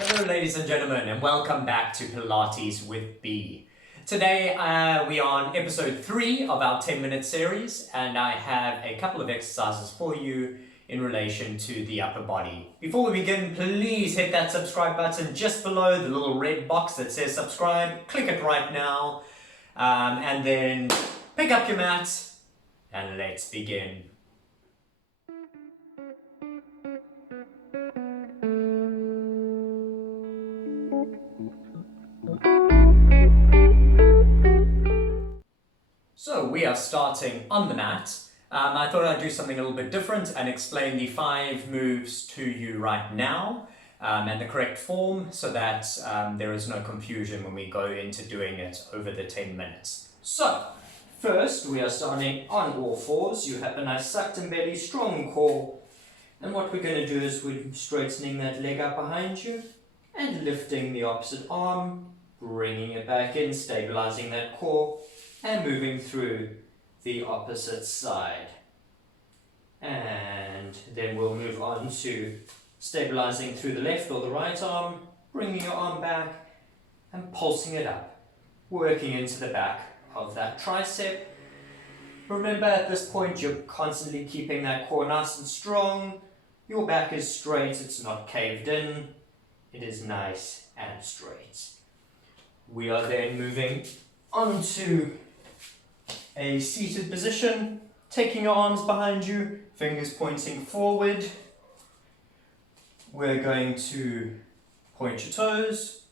Hello ladies and gentlemen, and welcome back to Pilates with B. Today we are on episode 3 of our 10-minute series, and I have a couple of exercises for you in relation to the upper body. Before we begin, please hit that subscribe button just below the little red box that says subscribe. Click it right now, and then pick up your mat and let's begin. So we are starting on the mat. I thought I'd do something a little bit different and explain the 5 moves to you right now and the correct form so that there is no confusion when we go into doing it over the 10 minutes. So, first we are starting on all fours. You have a nice sucked in belly, strong core. And what we're going to do is we're straightening that leg up behind you and lifting the opposite arm, bringing it back in, stabilizing that core, and moving through the opposite side. And then we'll move on to stabilizing through the left or the right arm, bringing your arm back and pulsing it up, working into the back of that tricep. Remember, at this point you're constantly keeping that core nice and strong. Your back is straight, it's not caved in, it is nice and straight. We are then moving onto a seated position, taking your arms behind you, fingers pointing forward. We're going to point your toes,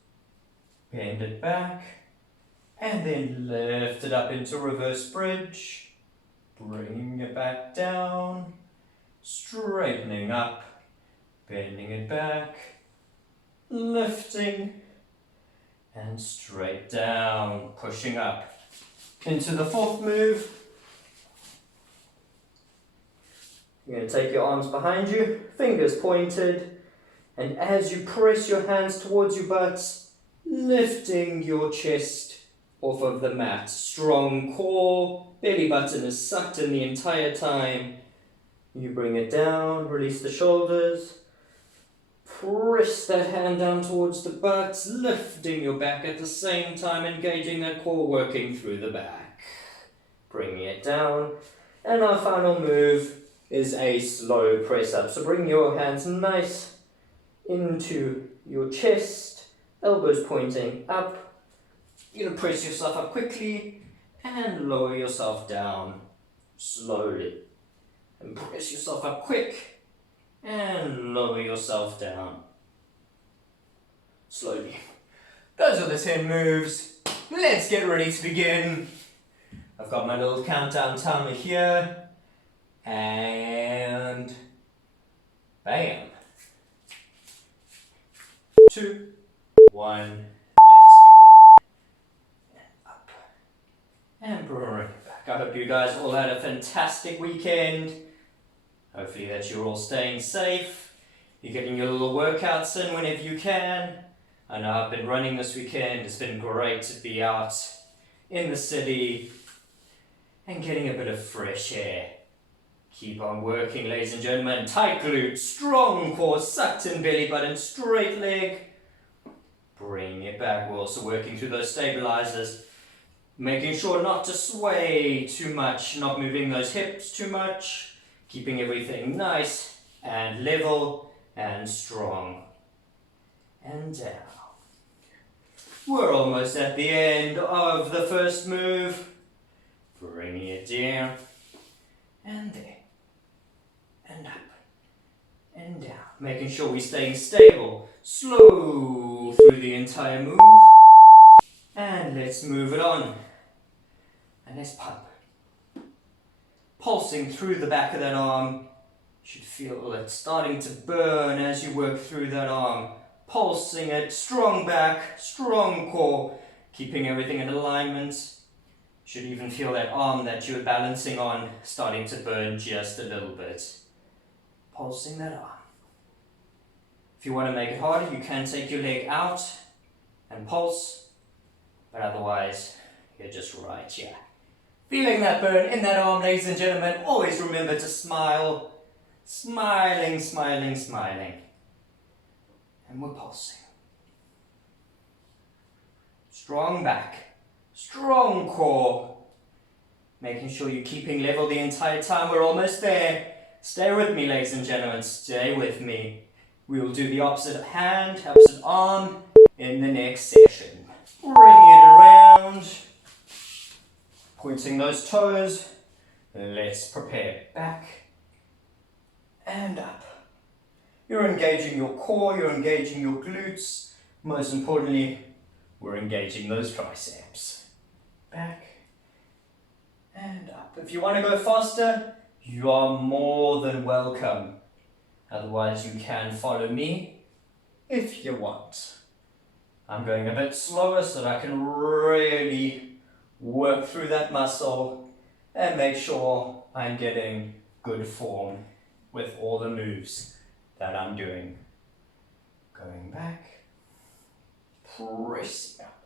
bend it back, and then lift it up into reverse bridge, bringing it back down, straightening up, bending it back, lifting, and straight down, pushing up. Into the 4th move, you're going to take your arms behind you, fingers pointed, and as you press your hands towards your butts, lifting your chest off of the mat. Strong core, belly button is sucked in the entire time. You bring it down, release the shoulders, press that hand down towards the butt, lifting your back at the same time, engaging that core, working through the back. Bringing it down. And our final move is a slow press up. So bring your hands nice into your chest, elbows pointing up. You're going to press yourself up quickly and lower yourself down slowly. And press yourself up quick and lower yourself down slowly. Those are the 10 moves. Let's get ready to begin. I've got my little countdown timer here, and bam. 2, 1, let's begin. And up and bring it back. I hope you guys all had a fantastic weekend. Hopefully that you're all staying safe. You're getting your little workouts in whenever you can. I know I've been running this weekend. It's been great to be out in the city and getting a bit of fresh air. Keep on working, ladies and gentlemen. Tight glutes, strong core, sucked in belly button, straight leg. Bring it back. We're also working through those stabilizers. Making sure not to sway too much, not moving those hips too much. Keeping everything nice and level and strong. And down. We're almost at the end of the first move. Bringing it down. And there. And up. And down. Making sure we're staying stable. Slow through the entire move. And let's move it on. And let's pump. Pulsing through the back of that arm. You should feel it starting to burn as you work through that arm. Pulsing it, strong back, strong core, keeping everything in alignment. Should even feel that arm that you're balancing on starting to burn just a little bit. Pulsing that arm. If you want to make it harder, you can take your leg out and pulse, but otherwise, you're just right here. Feeling that burn in that arm, ladies and gentlemen. Always remember to smile. Smiling, smiling, smiling. And we're pulsing. strong back, strong core. Making sure you're keeping level the entire time. We're almost there. Stay with me, ladies and gentlemen, stay with me. We will do the opposite hand, opposite arm in the next session. Bring it around, pointing those toes. Let's prepare. Back and up. You're engaging your core, you're engaging your glutes. Most importantly, we're engaging those triceps. Back and up. If you want to go faster, you are more than welcome. Otherwise, you can follow me if you want. I'm going a bit slower so that I can really work through that muscle and make sure I'm getting good form with all the moves that I'm doing. Going back, pressing up.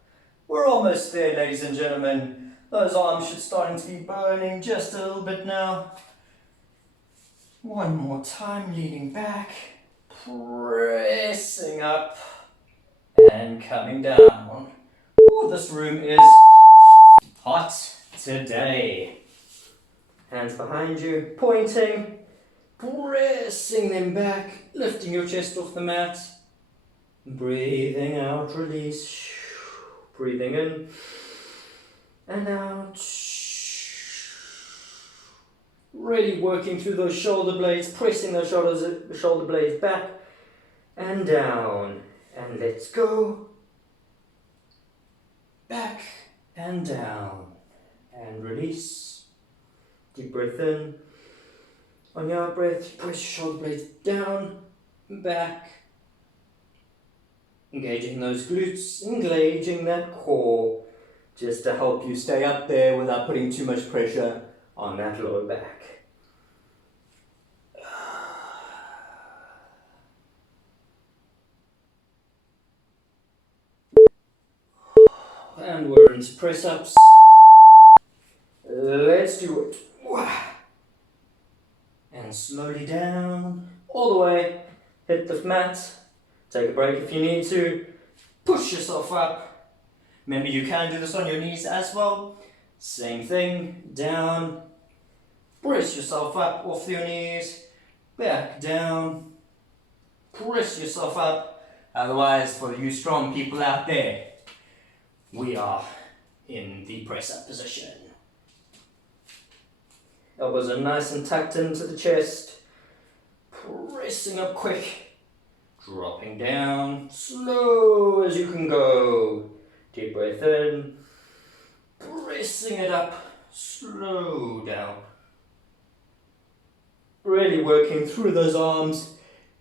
We're almost there, ladies and gentlemen. Those arms should starting to be burning just a little bit now. One more time, leaning back, pressing up, and coming down. Ooh, this room is hot today. Hands behind you, pointing, pressing them back, lifting your chest off the mat. Breathing out, release. Breathing in and out. Really working through those shoulder blades, pressing those shoulder blades back and down. And let's go. Back and down. And release. Deep breath in. On your out breath, press your shoulder blades down, back. Engaging those glutes, engaging that core, just to help you stay up there without putting too much pressure on that lower back. And we're into press-ups. Let's do it. And slowly down, all the way, hit the mat. Take a break if you need to. Push yourself up. Remember, you can do this on your knees as well. Same thing, down. Press yourself up off your knees. Back down. Press yourself up. Otherwise, for you strong people out there, we are in the press-up position. Elbows are nice and tucked into the chest. Pressing up quick. Dropping down, slow as you can go. Deep breath in. Pressing it up, slow down. Really working through those arms,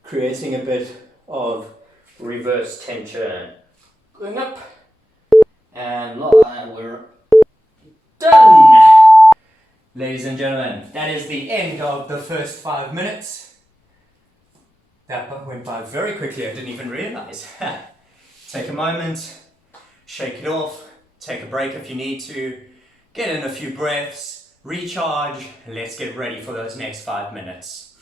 creating a bit of reverse tension. Going up. And we're done! Ladies and gentlemen, that is the end of the first 5 minutes. That went by very quickly, I didn't even realize. Take a moment, shake it off, take a break if you need to, get in a few breaths, recharge, let's get ready for those next 5 minutes.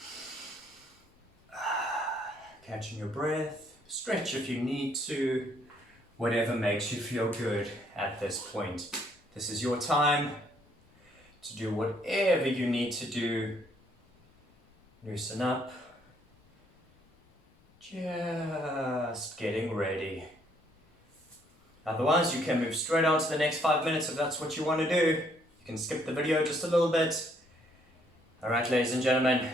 Catching your breath, stretch if you need to, whatever makes you feel good at this point. This is your time to do whatever you need to do. Loosen up. Just getting ready. Otherwise, you can move straight on to the next 5 minutes if that's what you want to do. You can skip the video just a little bit. Alright, ladies and gentlemen,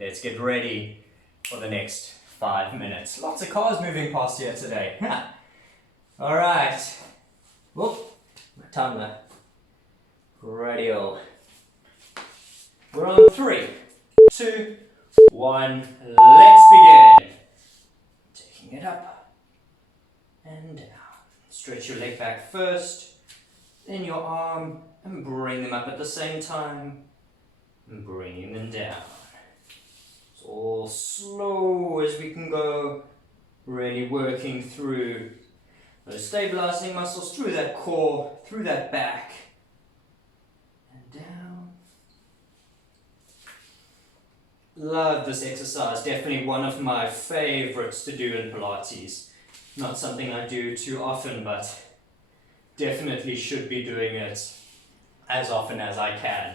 let's get ready for the next 5 minutes. Lots of cars moving past here today. Alright. Whoop, my timer. Radio. We're on 3, 2, 1. Let's begin. Taking it up and down. Stretch your leg back first, then your arm, and bring them up at the same time, and bringing them down. It's all slow as we can go, really working through those stabilizing muscles, through that core, through that back, and down. Love this exercise, definitely one of my favorites to do in Pilates. Not something I do too often, but definitely should be doing it as often as I can.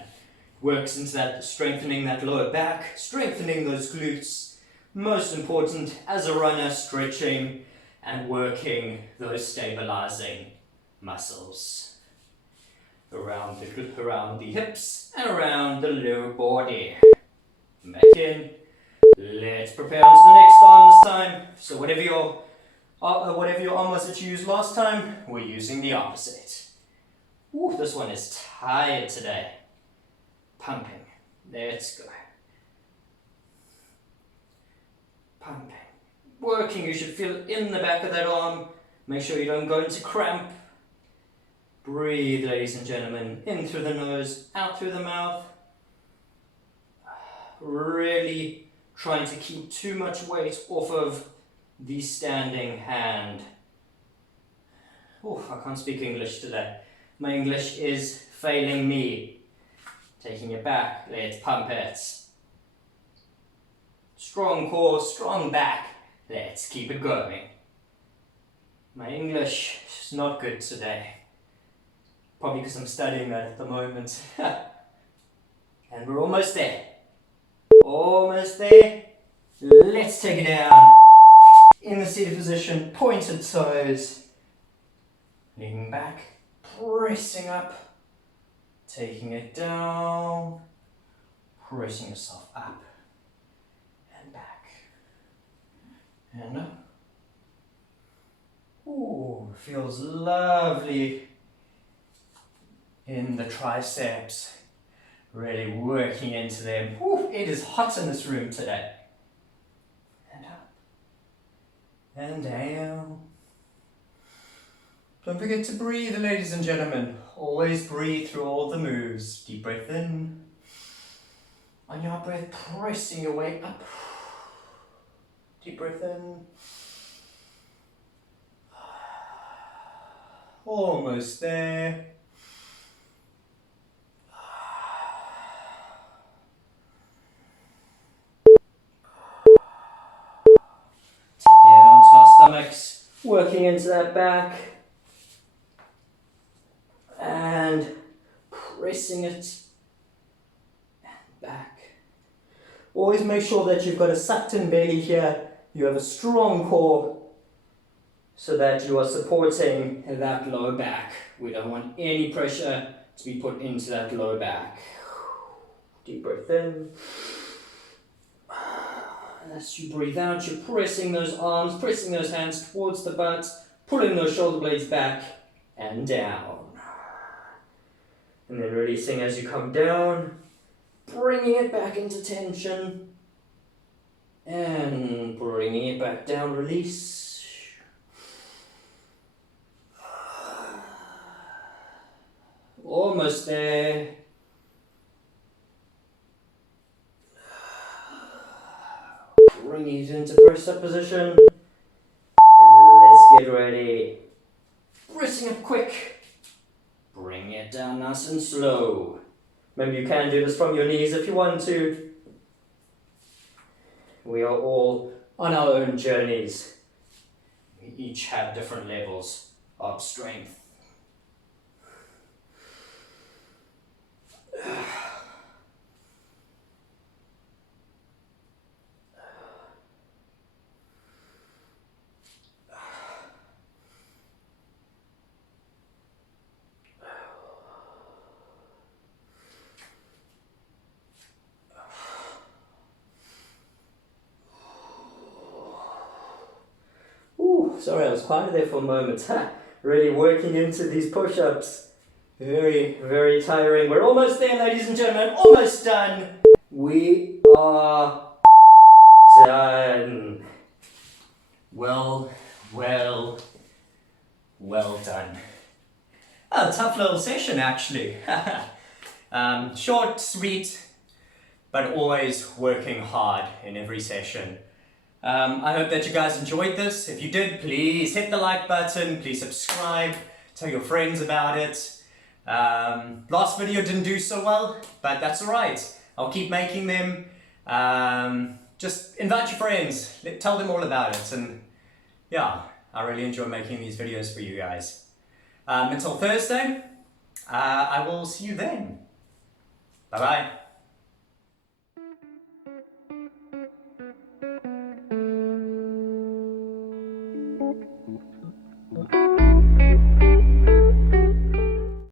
Works into that, strengthening that lower back, strengthening those glutes. Most important, as a runner, stretching and working those stabilizing muscles around the hips and around the lower body. Back in. Let's prepare onto the next arm this time. So whatever your arm was that you used last time, we're using the opposite. Ooh, this one is tired today. Pumping. Let's go. Pumping. Working, you should feel it in the back of that arm. Make sure you don't go into cramp. Breathe, ladies and gentlemen. In through the nose, out through the mouth. Really trying to keep too much weight off of the standing hand. Oh, I can't speak English today. My English is failing me. Taking it back, let's pump it. Strong core, strong back. Let's keep it going. My English is not good today. Probably because I'm studying that at the moment. And we're almost there. Almost there. Let's take it down. In the seated position, pointed toes. Leaning back, pressing up. Taking it down. Pressing yourself up. And back. And up. Ooh, feels lovely in the triceps. Really working into them. Ooh, it is hot in this room today. And up. And down. Don't forget to breathe, ladies and gentlemen. Always breathe through all the moves. Deep breath in. On your out breath, pressing your way up. Deep breath in. Almost there. Taking it onto our stomachs, working into that back. And pressing it and back. Always make sure that you've got a sucked in belly here. You have a strong core so that you are supporting that lower back. We don't want any pressure to be put into that lower back. Deep breath in. As you breathe out, you're pressing those arms, pressing those hands towards the butt, pulling those shoulder blades back and down. And then releasing as you come down, bringing it back into tension, and bringing it back down, release. Almost there. Bringing it into press up position. And let's get ready. Pressing up quick. Bring it down nice and slow. Remember, you can do this from your knees if you want to. We are all on our own journeys. We each have different levels of strength. Sorry, I was quiet there for a moment. Really working into these push-ups. Very, very tiring. We're almost there, ladies and gentlemen. Almost done. We are done. Well done. Oh, tough little session, actually. Short, sweet, but always working hard in every session. I hope that you guys enjoyed this. If you did, please hit the like button, please subscribe, tell your friends about it. Last video didn't do so well, but that's alright. I'll keep making them. Just invite your friends, tell them all about it, and yeah, I really enjoy making these videos for you guys. Until Thursday, I will see you then. Bye bye.